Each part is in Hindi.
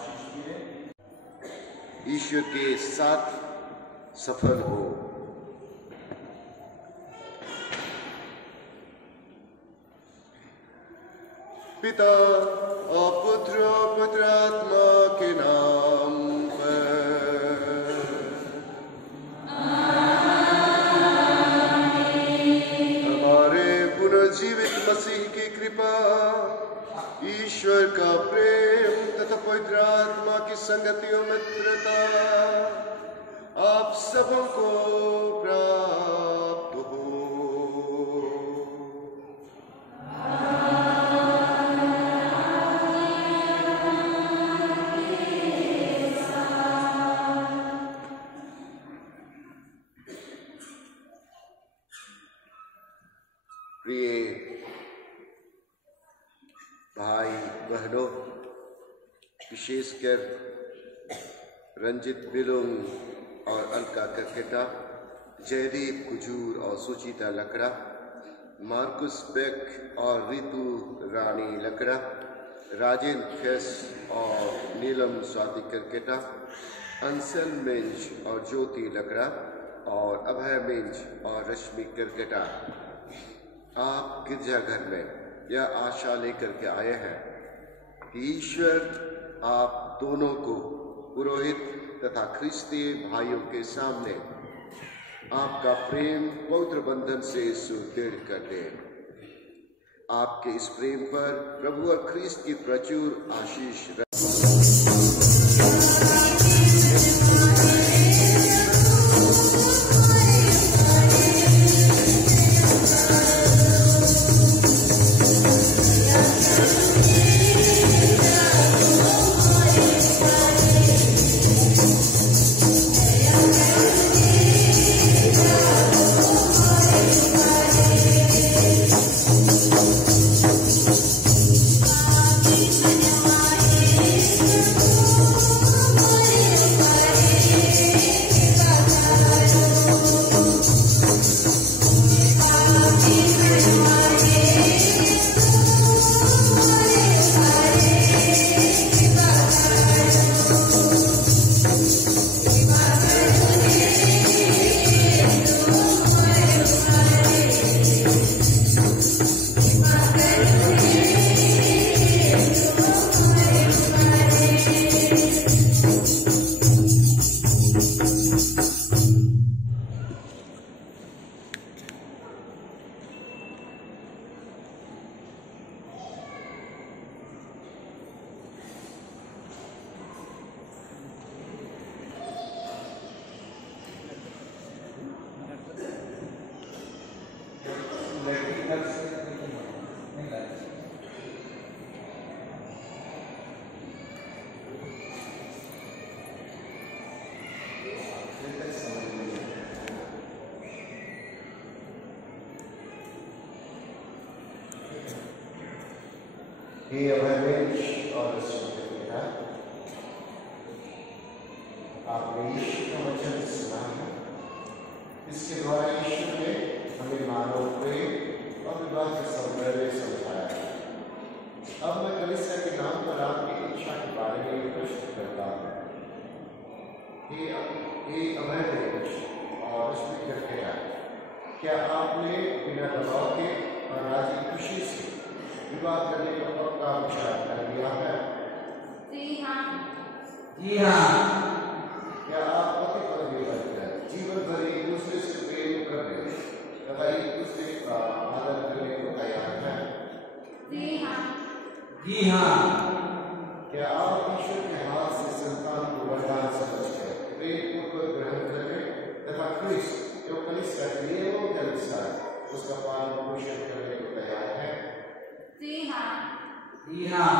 आशीष मिले, ईश्वर के साथ सफल हो। पिता और पुत्र और पवित्र आत्मा के नाम पर। हमारे पुनर्जीवित मसीह की कृपा, ईश्वर का प्रेम तथा पवित्र आत्मा की संगति और मित्रता आप सबों को प्राप्त हो। प्रिय भाई बहनों, विशेषकर रंजित बिलुंग और अलका करकेटा, जयदीप कुजूर और सुचिता लकड़ा, मार्कुस बेक और रितु रानी लकड़ा, राजेंद्र खेस और नीलम स्वाति करकेटा, अंसल मिंज और ज्योति लकड़ा और अभय मिंज और रश्मि करकेटा, आप गिरजाघर में यह आशा लेकर के आए हैं कि ईश्वर आप दोनों को पुरोहित तथा ख्रिस्तीय भाइयों के सामने आपका प्रेम पवित्र बंधन से सुदृढ़ कर दे। आपके इस प्रेम पर प्रभु और ख्रिस्त की प्रचुर आशीष हे अभय और पिता, आपने ईश्वर का वचन सुना है। इसके द्वारा ईश्वर ने हमें मानव प्रेम और विवाह के सौंदर्य समझाया है। अब मैं कलीसिया के नाम पर आपकी इच्छा के बारे में प्रश्न करता हूँ। हे अभय और कृपया, क्या आपने बिना दबाव के और राजी खुशी से विवाह करने का पक्का विचार कर लिया है? जी हाँ। जी हाँ। क्या आप पति पत्नी बनकर जीवन भर एक दूसरे से प्रेम करने तथा एक दूसरे का आदर करने को तैयार हैं? जी हाँ। जी हाँ। क्या आप ईश्वर के हाथ से संतान को वरदान समझकर प्रेम पूर्वक ग्रहण करने तथा ख्रिस्त जो कलीसिया के नियमों के अनुसार उसका पालन पोषण करने को तैयार हैं? जी हाँ। जी हाँ।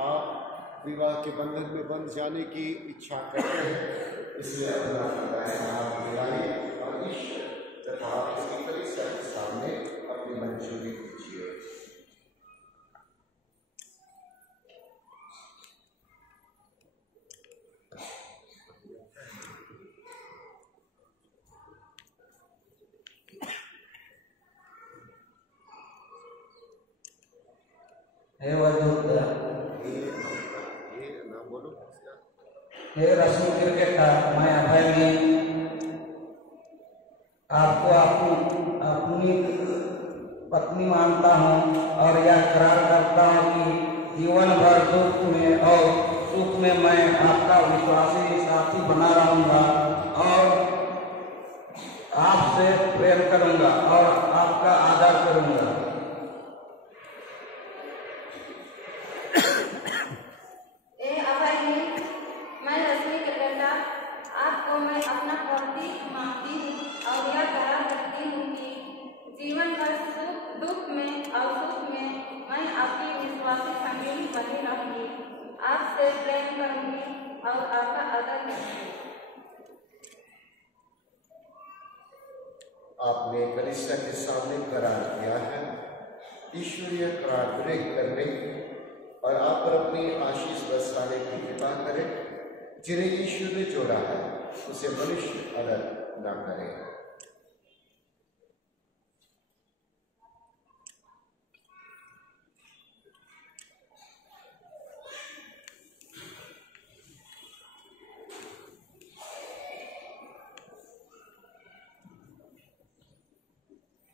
आप विवाह के बंधन में बंध जाने की इच्छा करते हैं, इसलिए अपना हाथ मिलाइए और ईश्वर तथा इसकी कलीसिया के सामने अपनी मंजूरी दीजिए। हे वधूवरा, ये नाम हे रश्मि क्रिकेटर, मैं अभय में आपको अपनी पत्नी मानता हूँ और यह करार करता हूँ कि जीवन भर दुख में और सुख में मैं आपका विश्वासी साथी बना रहूँगा और आपसे प्रेम करूँगा और आपका आदर करूँगा। मैं रश्मि क्रिकेटर, आपको मैं अपना पति मानती हूँ और यह करार करती हूँ कि जीवन भर सुख दुख में और सुख में मैं आपकी विश्वासी संगी बनी रहूंगी, आपसे प्रेम करूंगी और आपका आदर करूंगी। आपने कलीसिया के सामने करार किया है ईश्वरीय करार पूरे करने और आप पर अपनी आशीष बरसाने की कृपा करें। जिन्हें ईश्वर ने जोड़ा है उसे मनुष्य अलग न करे।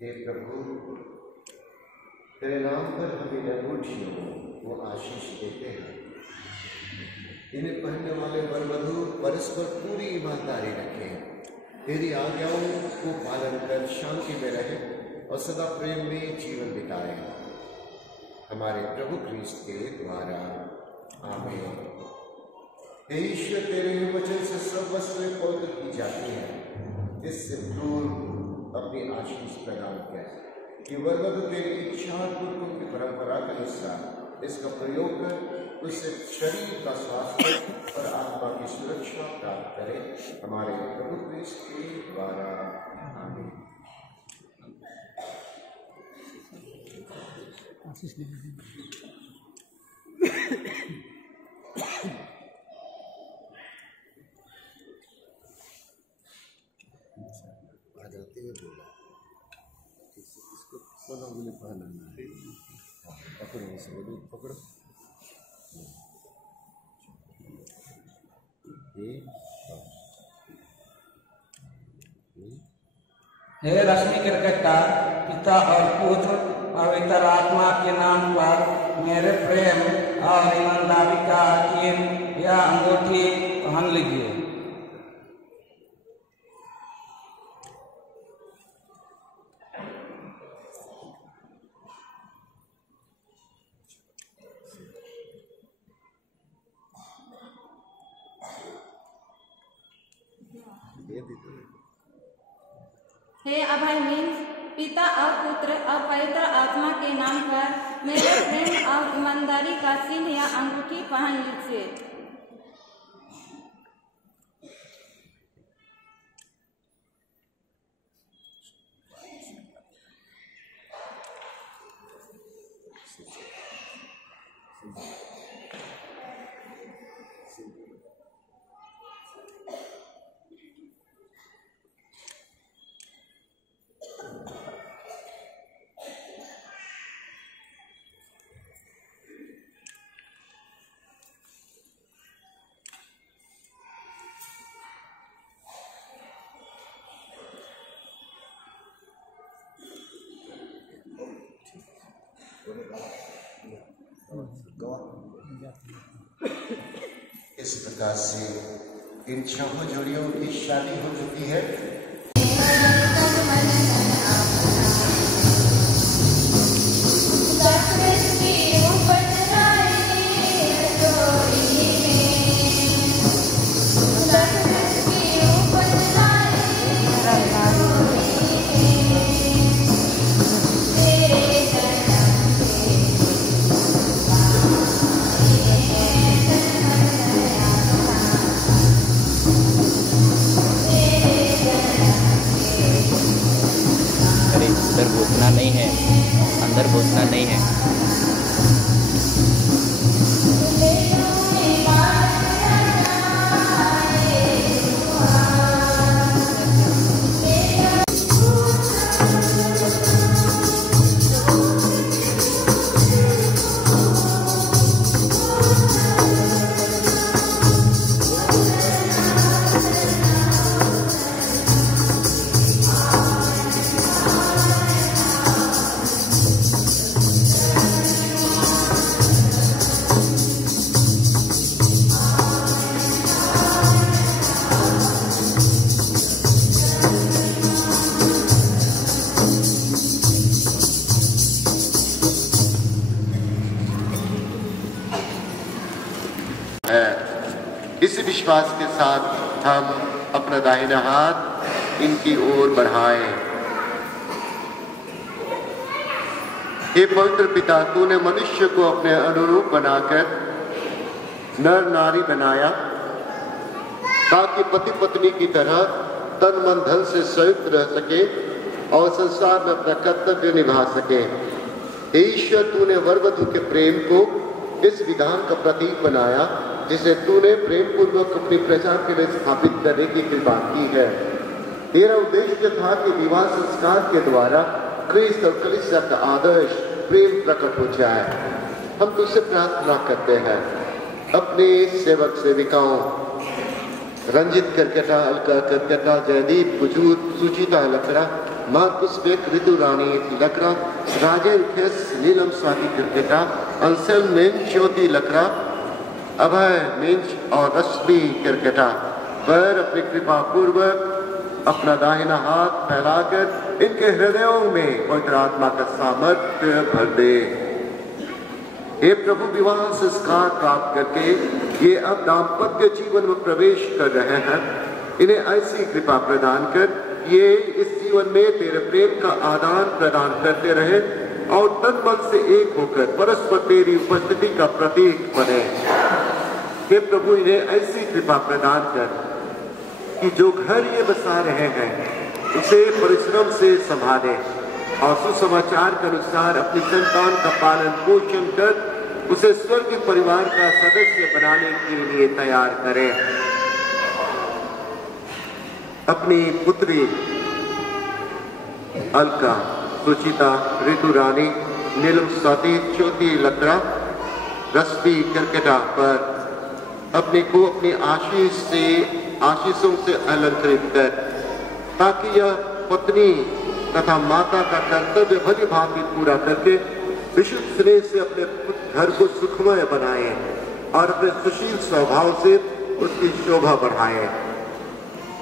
हे प्रभु, तेरे नाम पर हमें अंगूठियों को आशीष देते हैं। इन्हें पहनने वाले वर वधू परस्पर पूरी ईमानदारी रखें, तेरी आज्ञाओं को पालन कर शांति में रहे और सदा प्रेम में जीवन बिताएं। हमारे प्रभु क्रिस्त के द्वारा आमीन। हे ईश्वर, तेरे वचन से सब वस्तुएं पवित्र की जाती हैं, इससे दूर अपनी आशीष प्रदान कर कि वर वधू तेरी इच्छा और पुरखों की परंपरा के अनुसार इसका प्रयोग कर उससे शरीर का स्वास्थ्य और आत्मा की सुरक्षा प्राप्त करे। हमारे प्रभु क्रिस्त के द्वारा आमीन। जाते हुए बोला इसको पकड़ो, पकड़ो। हे रश्मि क्रिकेटर, पिता और पुत्र पवित्र आत्मा के नाम पर मेरे प्रेम और ईमानदारी का चिन्ह या अंगूठी पहन लीजिए। हे अभय मीन्स पिता और पुत्र और पवित्र आत्मा के नाम पर मेरे प्रेम और ईमानदारी का चिन्ह या अंगूठी पहन लीजिए। इस प्रकार से इन 6 जोड़ियों की शादी हो चुकी है। अंदर घुसना नहीं है, अंदर घुसना नहीं है। इसी विश्वास के साथ हम अपना दाहिना हाथ इनकी ओर बढ़ाएं। हे पवित्र पिता, तूने मनुष्य को अपने अनुरूप बनाकर नर नारी बनाया ताकि पति पत्नी की तरह तन मन धन से संयुक्त रह सके और संसार में अपना कर्तव्य निभा सके। हे ईश्वर, तूने वर वधू के प्रेम को इस विधान का प्रतीक बनाया जिसे तूने प्रेम पूर्वक अपनी प्रजा के लिए स्थापित करने की कृपा की है। तेरा उद्देश्य था कि विवाह संस्कार के द्वारा क्रिस्त और कलीसिया का आदर्श प्रेम प्रकट हो जाए। हम तुझसे प्रार्थना करते हैं, अपने सेवक सेविकाओं रंजित करकटा, अलका करकटा, जयदीप कुजूर, सुचिता लकड़ा, मार्कुस बेक, ऋतु रानी लकड़ा, राजेन खेस, नीलम स्वाति करकटा, अंसल मेंच, ज्योति लकड़ा, अभय मेंच और रश्मि करकटा पर अपनी कृपा पूर्वक अपना दाहिना हाथ फैलाकर इनके हृदयों में पवित्र आत्मा का सामर्थ्य भर दे। हे प्रभु, विवाह संस्कार प्राप्त करके ये अब दाम्पत्य जीवन में प्रवेश कर रहे हैं। इन्हें ऐसी कृपा प्रदान कर ये इस जीवन में तेरे प्रेम का आदान प्रदान करते रहे और तन मन से एक होकर परस्पर तेरी उपस्थिति का प्रतीक बने। हे प्रभु, इन्हें ऐसी कृपा प्रदान कर कि जो घर ये बसा रहे हैं उसे परिश्रम से संभाले और सुसमाचार के अनुसार अपनी संतान का पालन पोषण कर उसे स्वर्ग परिवार का सदस्य बनाने के लिए तैयार करें। अपनी पुत्री अलका, सुचिता, ऋतु रानी, नीलम स्वाति, ज्योति लकड़ा, रश्मि करकटा पर अपने को अपनी आशीषों से अलंकृत कर ताकि यह पत्नी तथा माता का कर्तव्य भली भांति पूरा करके विशुद्ध स्नेह से अपने घर को सुखमय बनाए और अपने सुशील स्वभाव से उसकी शोभा बढ़ाए।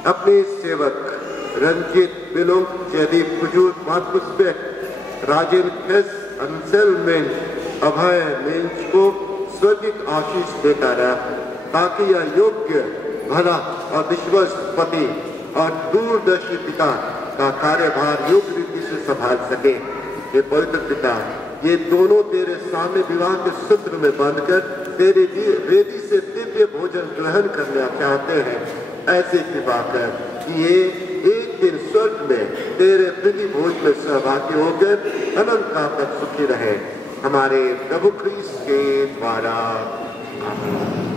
अपने सेवक रंजित बिलोंग, जयदीप कुजूर, मार्कुस बेक, राजेन खेस, अंसेल मेंच, अभय मेंच को स्वर्गिक आशीष देता रहा ताकि यह योग्य, भला और विश्वस्त पति और दूरदर्शी पिता का कार्यभार योग्य रीति से संभाल सके। ये पवित्र पिता, ये दोनों तेरे सामने विवाह के सूत्र में बंधकर तेरे वेदी से दिव्य भोजन ग्रहण करना चाहते हैं। ऐसे कृपा कर कि ये एक दिन स्वर्ग में तेरे प्रीति भोज में सहभागी होकर अनंत काल तक सुखी रहे। हमारे प्रभु क्रिस्त के द्वारा आमीन।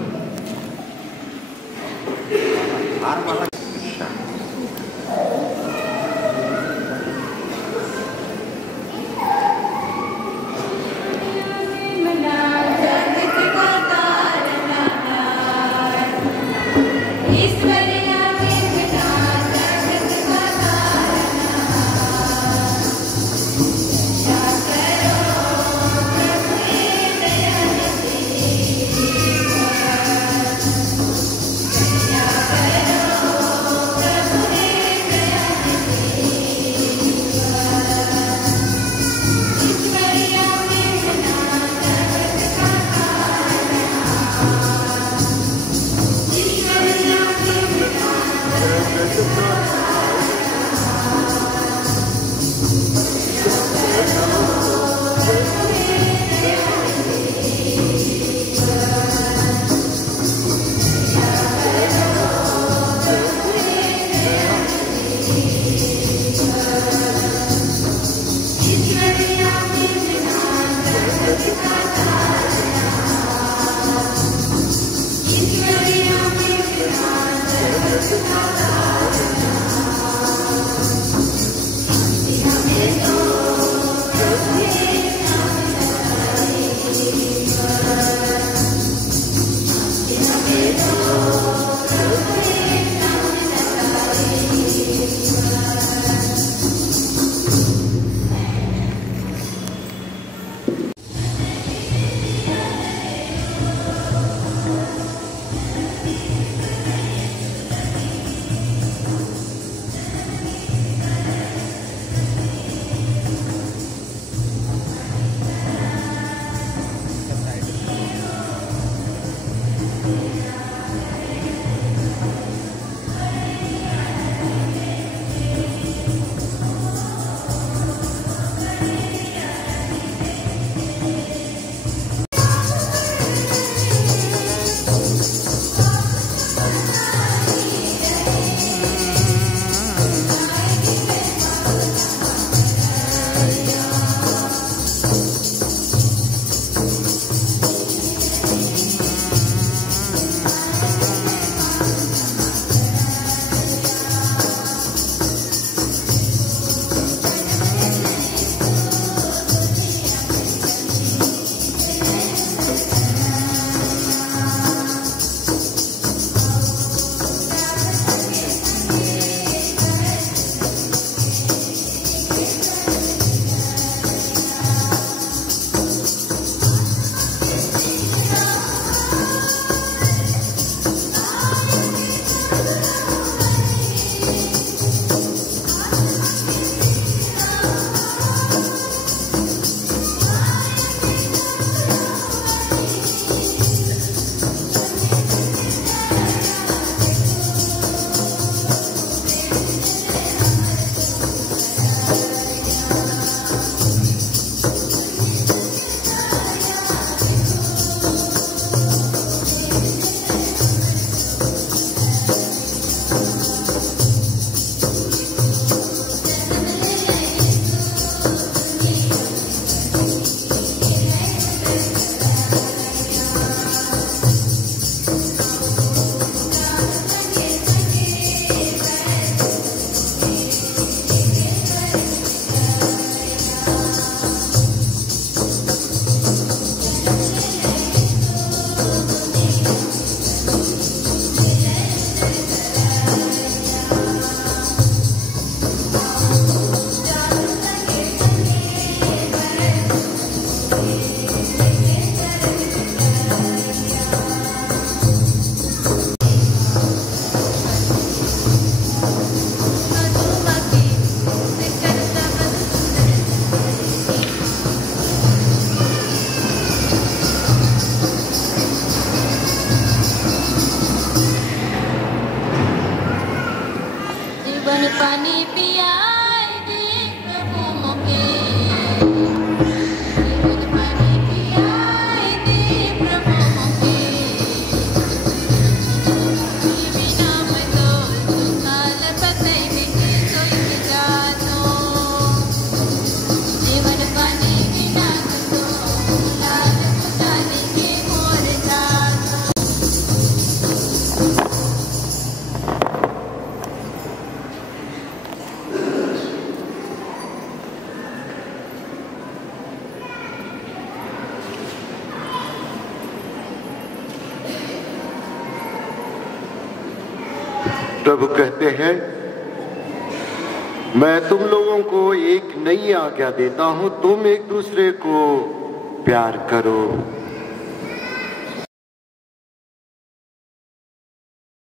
करो जीवन पानी पियाए दे प्रभु मोके, जीवन पानी पियाए दे प्रभु मोके, बिना मैं तो सुखाल पतई बिके सोई के जानो, जीवन पानी बिना तो लाल पुताली के मोर जानो। प्रभु कहते हैं, मैं तुम लोगों को एक नई आज्ञा देता हूं, तुम एक दूसरे को प्यार करो।